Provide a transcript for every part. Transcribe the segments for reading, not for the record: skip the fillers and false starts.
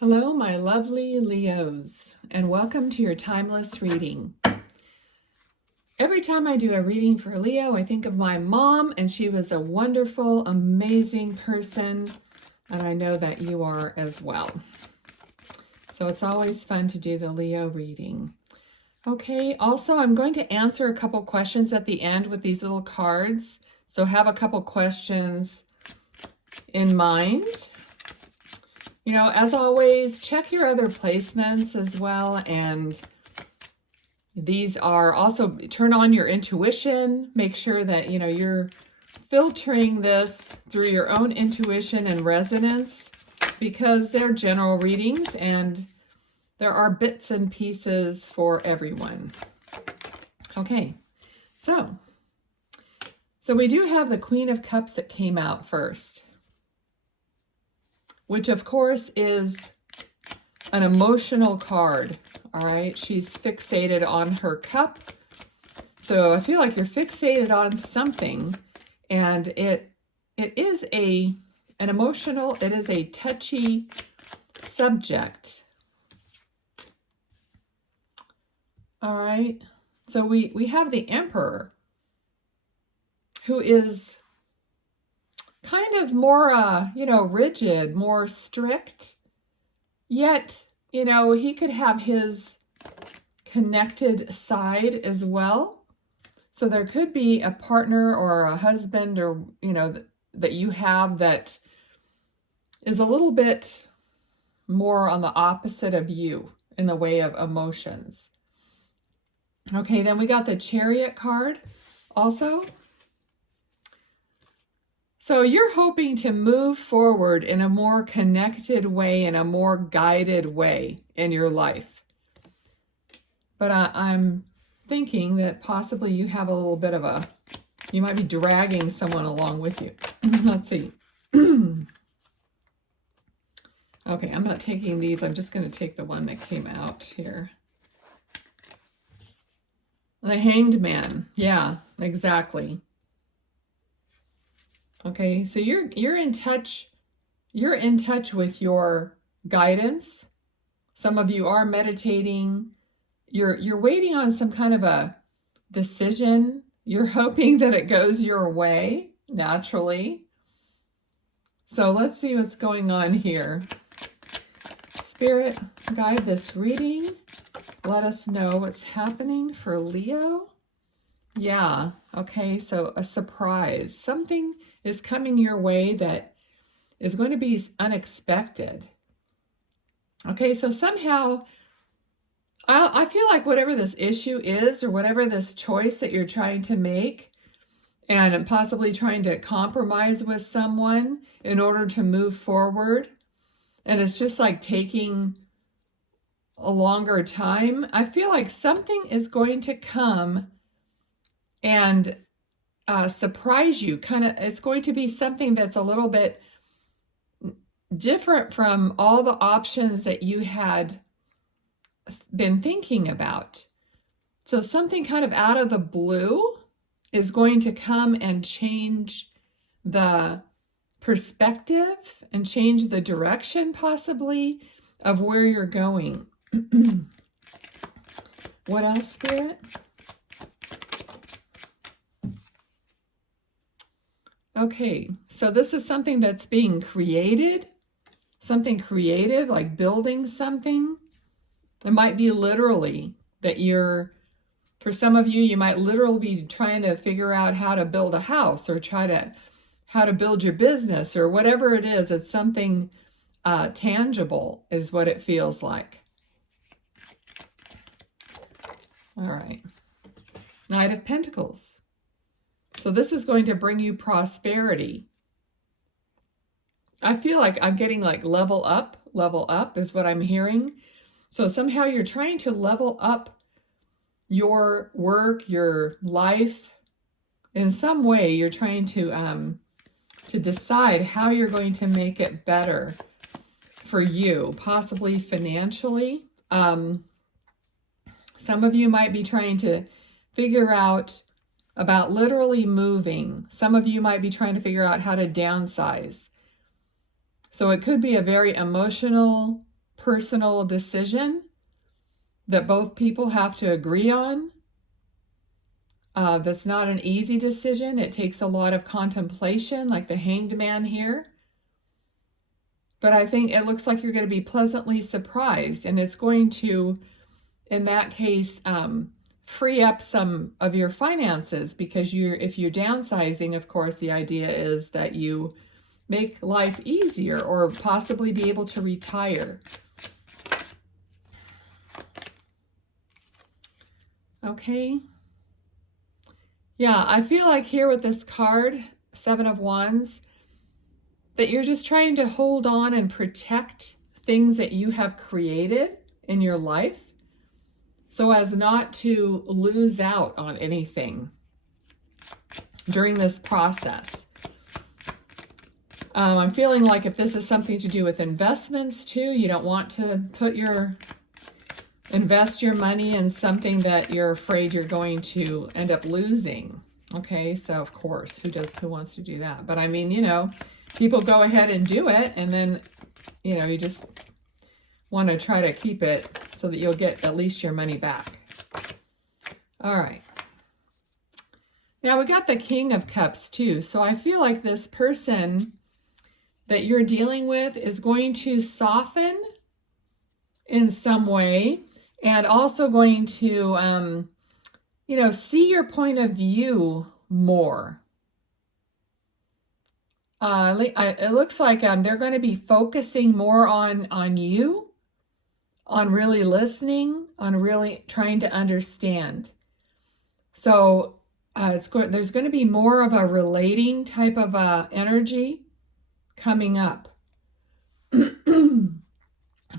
Hello, my lovely Leos, and welcome to your timeless reading. Every time I do a reading for Leo, I think of my mom, and she was a wonderful, amazing person, and I know that you are as well. So it's always fun to do the Leo reading. Okay, also I'm going to answer a couple questions at the end with these little cards, so have a couple questions in mind. You know, as always, check your other placements as well, and these are also, turn on your intuition. Make sure that, you know, you're filtering this through your own intuition and resonance, because they're general readings and there are bits and pieces for everyone. Okay, so we do have the Queen of Cups that came out first, which of course is an emotional card. All right, she's fixated on her cup. So I feel like you're fixated on something, and it is an emotional, it is a touchy subject. All right, so we have the Emperor, who is kind of more, you know, rigid, more strict, yet, you know, he could have his connected side as well. So there could be a partner or a husband, or, you know, that you have that is a little bit more on the opposite of you in the way of emotions. Okay, then we got the Chariot card also. So you're hoping to move forward in a more connected way, in a more guided way in your life. But I'm thinking that possibly you have a little bit of you might be dragging someone along with you. Let's see. Okay, I'm not taking these. I'm just going to take the one that came out here. The Hanged Man. Yeah, exactly. Okay, so you're in touch. You're in touch with your guidance. Some of you are meditating. You're waiting on some kind of a decision. You're hoping that it goes your way naturally. So let's see what's going on here. Spirit, guide this reading. Let us know what's happening for Leo. Yeah, okay, so a surprise. Something is coming your way that is going to be unexpected. Okay, so somehow I feel like whatever this issue is, or whatever this choice that you're trying to make, and possibly trying to compromise with someone in order to move forward, and it's just like taking a longer time, I feel like something is going to come and surprise you. It's going to be something that's a little bit different from all the options that you had been thinking about. So something kind of out of the blue is going to come and change the perspective and change the direction possibly of where you're going. What else, Spirit? Okay, so this is something that's being created, something creative, like building something. It might be literally that for some of you, you might literally be trying to figure out how to build a house, or how to build your business, or whatever it is. It's something tangible is what it feels like. All right. Knight of Pentacles. So this is going to bring you prosperity. I feel like I'm getting like level up is what I'm hearing. So somehow you're trying to level up your work, your life. In some way, you're trying to decide how you're going to make it better for you, possibly financially. Some of you might be trying to figure out about literally moving. Some of you might be trying to figure out how to downsize. So it could be a very emotional personal decision that both people have to agree on. That's not an easy decision. It takes a lot of contemplation, like the Hanged Man here. But I think it looks like you're going to be pleasantly surprised, and it's going to, in that case, free up some of your finances, because if you're downsizing, of course, the idea is that you make life easier or possibly be able to retire. Okay. Yeah, I feel like here with this card, Seven of Wands, that you're just trying to hold on and protect things that you have created in your life so as not to lose out on anything during this process. I'm feeling like if this is something to do with investments too, you don't want to invest your money in something that you're afraid you're going to end up losing. Okay, so of course, who wants to do that? But I mean, you know, people go ahead and do it, and then, you know, you just want to try to keep it so that you'll get at least your money back. All right. Now we got the King of Cups too. So I feel like this person that you're dealing with is going to soften in some way, and also going to, you know, see your point of view more. It looks like they're going to be focusing more on you, on really listening, on really trying to understand. So there's going to be more of a relating type of energy coming up.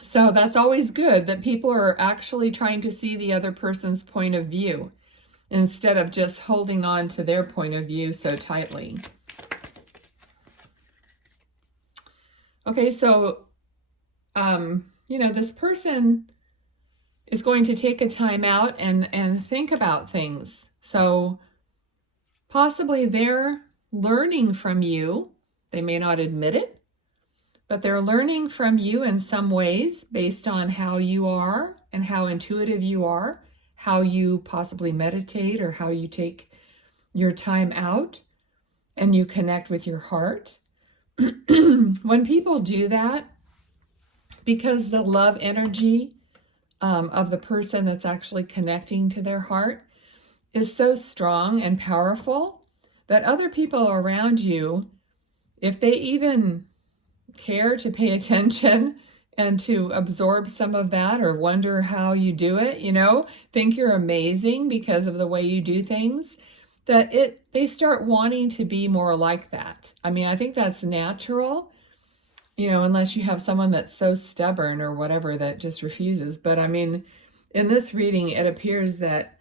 So that's always good, that people are actually trying to see the other person's point of view instead of just holding on to their point of view so tightly. Okay, so, you know, this person is going to take a time out and think about things. So possibly they're learning from you. They may not admit it, but they're learning from you in some ways based on how you are and how intuitive you are, how you possibly meditate, or how you take your time out and you connect with your heart. When people do that, because the love energy of the person that's actually connecting to their heart is so strong and powerful, that other people around you, if they even care to pay attention and to absorb some of that, or wonder how you do it, you know, think you're amazing because of the way you do things, that they start wanting to be more like that. I mean, I think that's natural, you know, unless you have someone that's so stubborn or whatever that just refuses. But I mean, in this reading, it appears that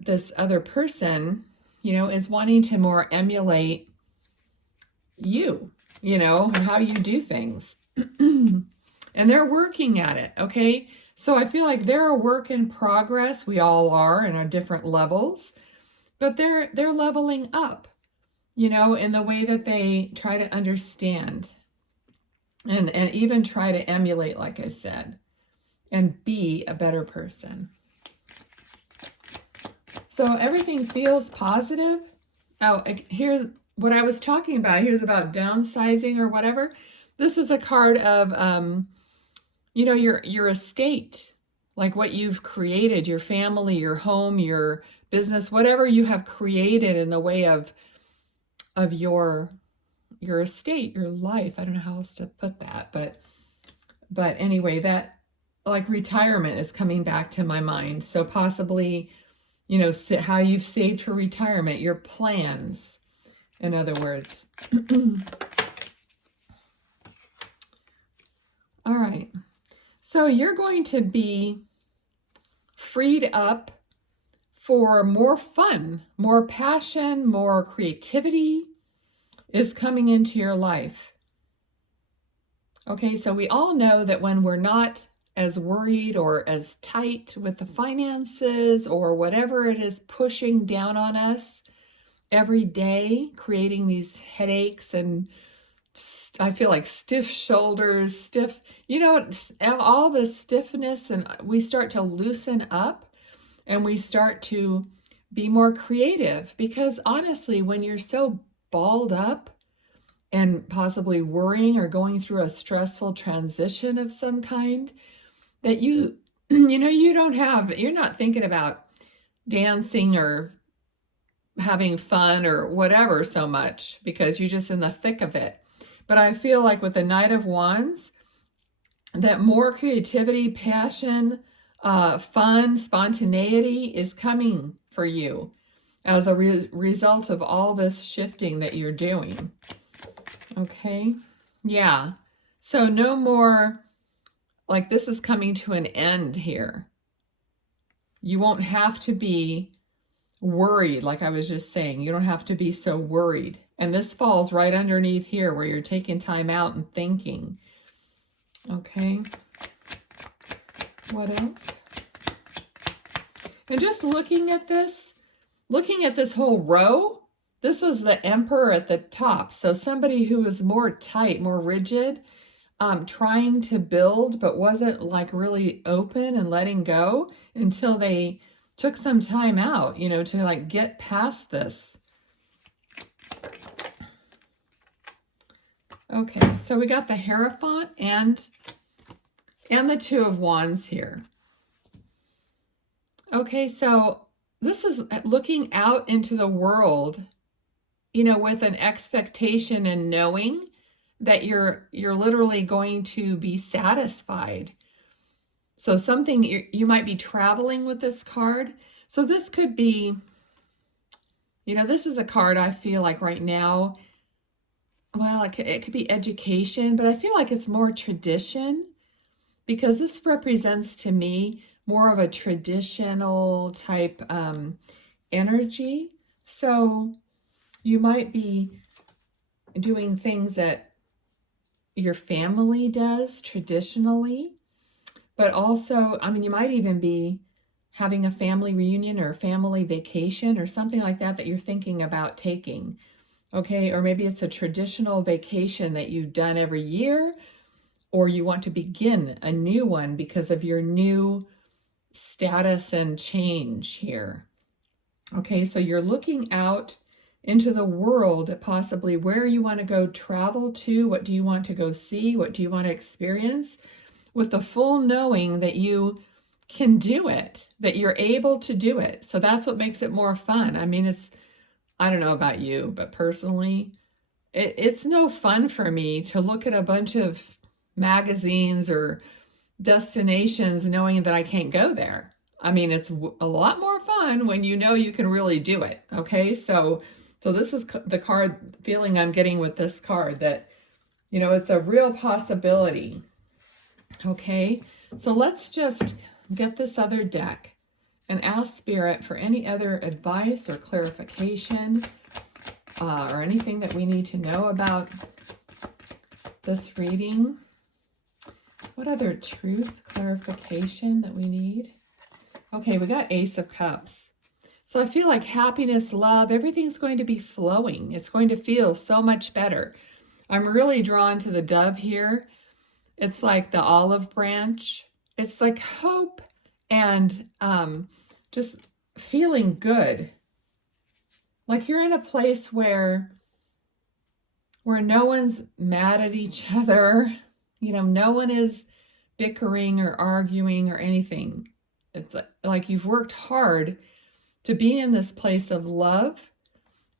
this other person, you know, is wanting to more emulate you, you know, and how you do things. And they're working at it, okay? So I feel like they're a work in progress. We all are in our different levels, but they're leveling up, you know, in the way that they try to understand and even try to emulate, like I said, and be a better person. So everything feels positive. Oh, here's what I was talking about. Here's about downsizing or whatever. This is a card of, you know, your estate, like what you've created, your family, your home, your business, whatever you have created in the way of your estate, your life. I don't know how else to put that, but anyway, that, like, retirement is coming back to my mind. So possibly, you know, how you've saved for retirement, your plans, in other words. All right. So you're going to be freed up for more fun, more passion, more creativity is coming into your life. Okay, so we all know that when we're not as worried or as tight with the finances or whatever it is pushing down on us every day, creating these headaches and I feel like stiff shoulders, stiff, all the stiffness, and we start to loosen up and we start to be more creative. Because honestly, when you're so balled up and possibly worrying or going through a stressful transition of some kind, that you're not thinking about dancing or having fun or whatever so much, because you're just in the thick of it. But I feel like with the Knight of Wands, that more creativity, passion, fun, spontaneity is coming for you as a result of all this shifting that you're doing. Okay? Yeah. So no more, like, this is coming to an end here. You won't have to be worried, like I was just saying. You don't have to be so worried. And this falls right underneath here where you're taking time out and thinking. Okay. What else? And just looking at this whole row, this was the Emperor at the top. So somebody who was more tight, more rigid, trying to build, but wasn't like really open and letting go until they took some time out, to like get past this. Okay, so we got the Hierophant and the Two of Wands here. Okay, so this is looking out into the world, with an expectation and knowing that you're literally going to be satisfied. So something, you might be traveling with this card. So this could be, this is a card I feel like right now, well, it could be education, but I feel like it's more tradition, because this represents to me more of a traditional type energy. So you might be doing things that your family does traditionally, but also, you might even be having a family reunion or a family vacation or something like that that you're thinking about taking. Okay, or maybe it's a traditional vacation that you've done every year, or you want to begin a new one because of your new status and change here. Okay, so you're looking out into the world at possibly where you want to go travel to, what do you want to go see, what do you want to experience, with the full knowing that you can do it, that you're able to do it. So that's what makes it more fun. I don't know about you, but personally, it's no fun for me to look at a bunch of magazines or destinations knowing that I can't go there. It's a lot more fun when you know you can really do it. Okay, so this is the card feeling I'm getting with this card, that, it's a real possibility. Okay, so let's just get this other deck and ask Spirit for any other advice or clarification or anything that we need to know about this reading. What other truth, clarification that we need? Okay, we got Ace of Cups. So I feel like happiness, love, everything's going to be flowing. It's going to feel so much better. I'm really drawn to the dove here. It's like the olive branch. It's like hope and just feeling good. Like you're in a place where no one's mad at each other. No one is bickering or arguing or anything. It's like you've worked hard to be in this place of love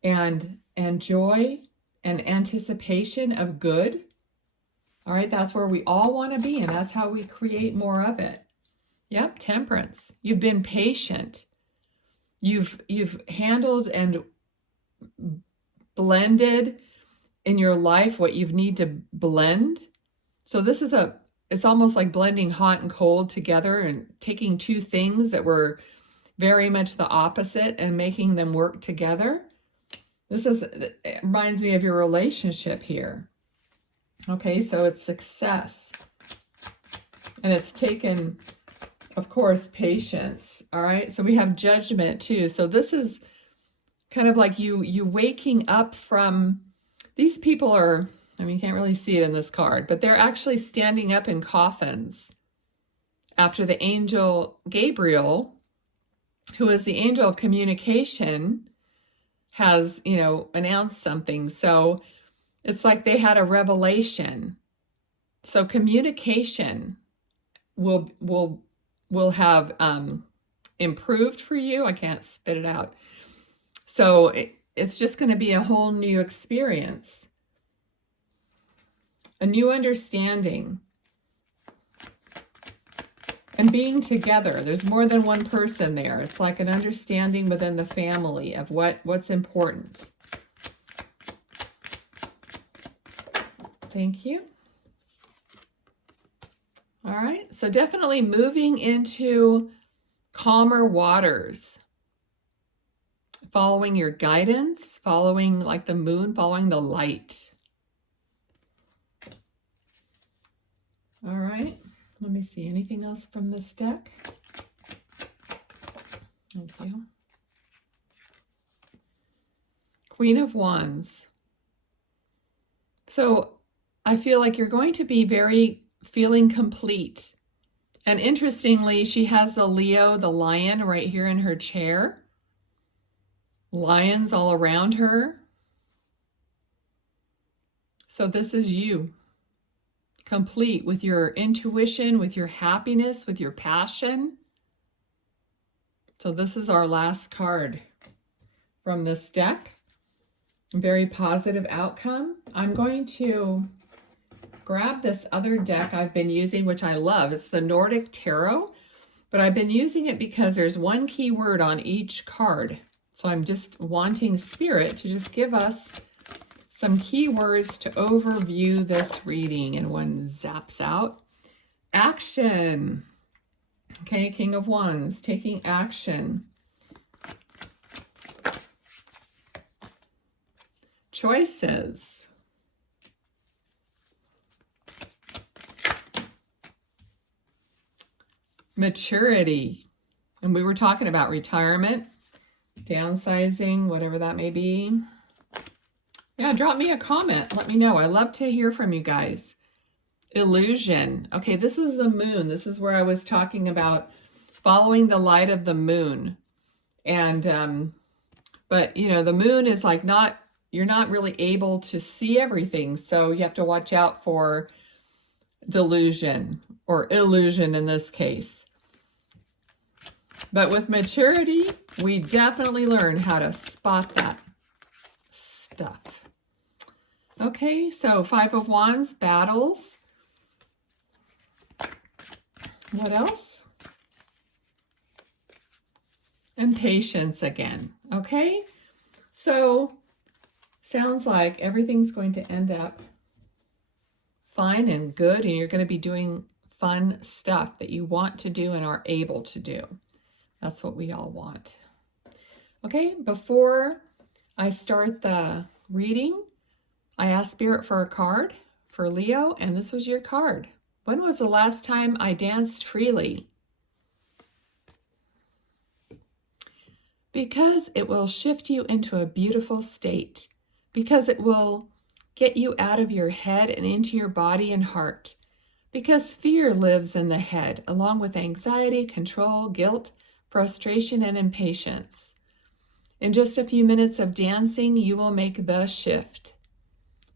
and joy and anticipation of good. All right, that's where we all want to be, and that's how we create more of it. Yep, Temperance. You've been patient. You've handled and blended in your life what you need to blend. So this is it's almost like blending hot and cold together and taking two things that were very much the opposite and making them work together. It reminds me of your relationship here. Okay, so it's success. And it's taken, of course, patience. All right, so we have Judgment too. So this is kind of like you waking up from, these people are, I mean, you can't really see it in this card, but they're actually standing up in coffins after the angel Gabriel, who is the angel of communication, has, announced something. So it's like they had a revelation. So communication will have improved for you. I can't spit it out. So it's just going to be a whole new experience, a new understanding, and being together. There's more than one person there. It's like an understanding within the family of what's important. Thank you. All right, so definitely moving into calmer waters, following your guidance, following like the moon, following the light. All right, let me see, anything else from this deck? Thank you. Queen of Wands. So I feel like you're going to be feeling complete. And interestingly, she has the Leo, the lion, right here in her chair. Lions all around her. So this is you, complete with your intuition, with your happiness, with your passion. So this is our last card from this deck. Very positive outcome. I'm going to grab this other deck I've been using, which I love. It's the Nordic Tarot, but I've been using it because there's one key word on each card. So I'm just wanting Spirit to just give us some key words to overview this reading. And one zaps out. Action. Okay, King of Wands, taking action. Choices. Maturity. And we were talking about retirement, downsizing, whatever that may be. Yeah, drop me a comment. Let me know. I love to hear from you guys. Illusion. Okay, this is the moon. This is where I was talking about following the light of the moon. And, but the moon is like you're not really able to see everything. So you have to watch out for delusion or illusion in this case. But with maturity, we definitely learn how to spot that stuff. Okay, so Five of Wands, battles. What else? And patience again. Okay, so sounds like everything's going to end up fine and good, and you're going to be doing fun stuff that you want to do and are able to do. That's what we all want. Okay, before I start the reading, I asked Spirit for a card for Leo, and this was your card. When was the last time I danced freely? Because it will shift you into a beautiful state. Because it will get you out of your head and into your body and heart. Because fear lives in the head, along with anxiety, control, guilt, frustration, and impatience. In just a few minutes of dancing, you will make the shift.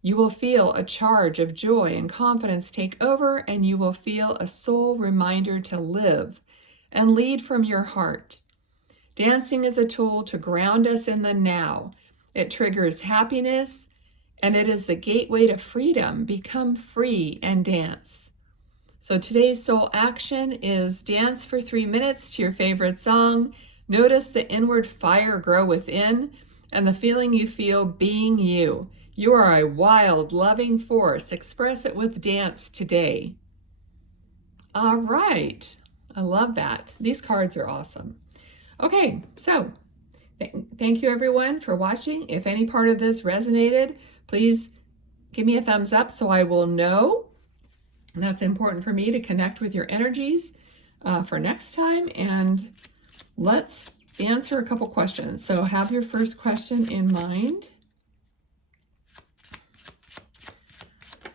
You will feel a charge of joy and confidence take over, and you will feel a soul reminder to live and lead from your heart. Dancing is a tool to ground us in the now. It triggers happiness, and it is the gateway to freedom. Become free and dance. So today's soul action is dance for 3 minutes to your favorite song. Notice the inward fire grow within and the feeling you feel being you. You are a wild, loving force. Express it with dance today. All right. I love that. These cards are awesome. Okay, so thank you everyone for watching. If any part of this resonated, please give me a thumbs up so I will know. That's important for me to connect with your energies for next time. And let's answer a couple questions. So have your first question in mind.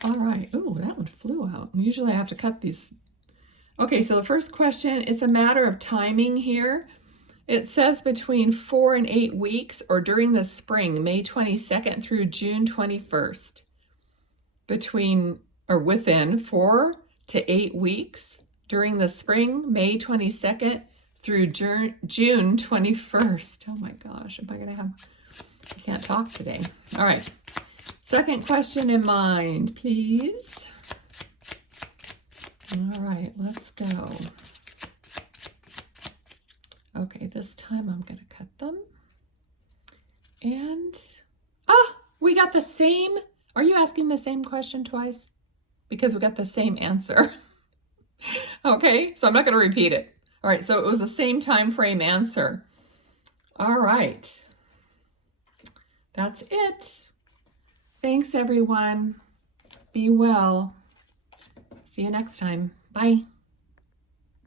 All right. Oh, that one flew out. Usually I have to cut these. Okay, so the first question, it's a matter of timing here. It says between 4 and 8 weeks or during the spring, May 22nd through June 21st. Between or within 4 to 8 weeks during the spring, May 22nd through June 21st. Oh my gosh, am I going to have, I can't talk today. All right. Second question in mind, please. All right, let's go. Okay, this time I'm going to cut them. And, we got the same. Are you asking the same question twice? Because we got the same answer. Okay, so I'm not going to repeat it. All right, so it was the same time frame answer. All right. That's it. Thanks, everyone. Be well. See you next time. Bye.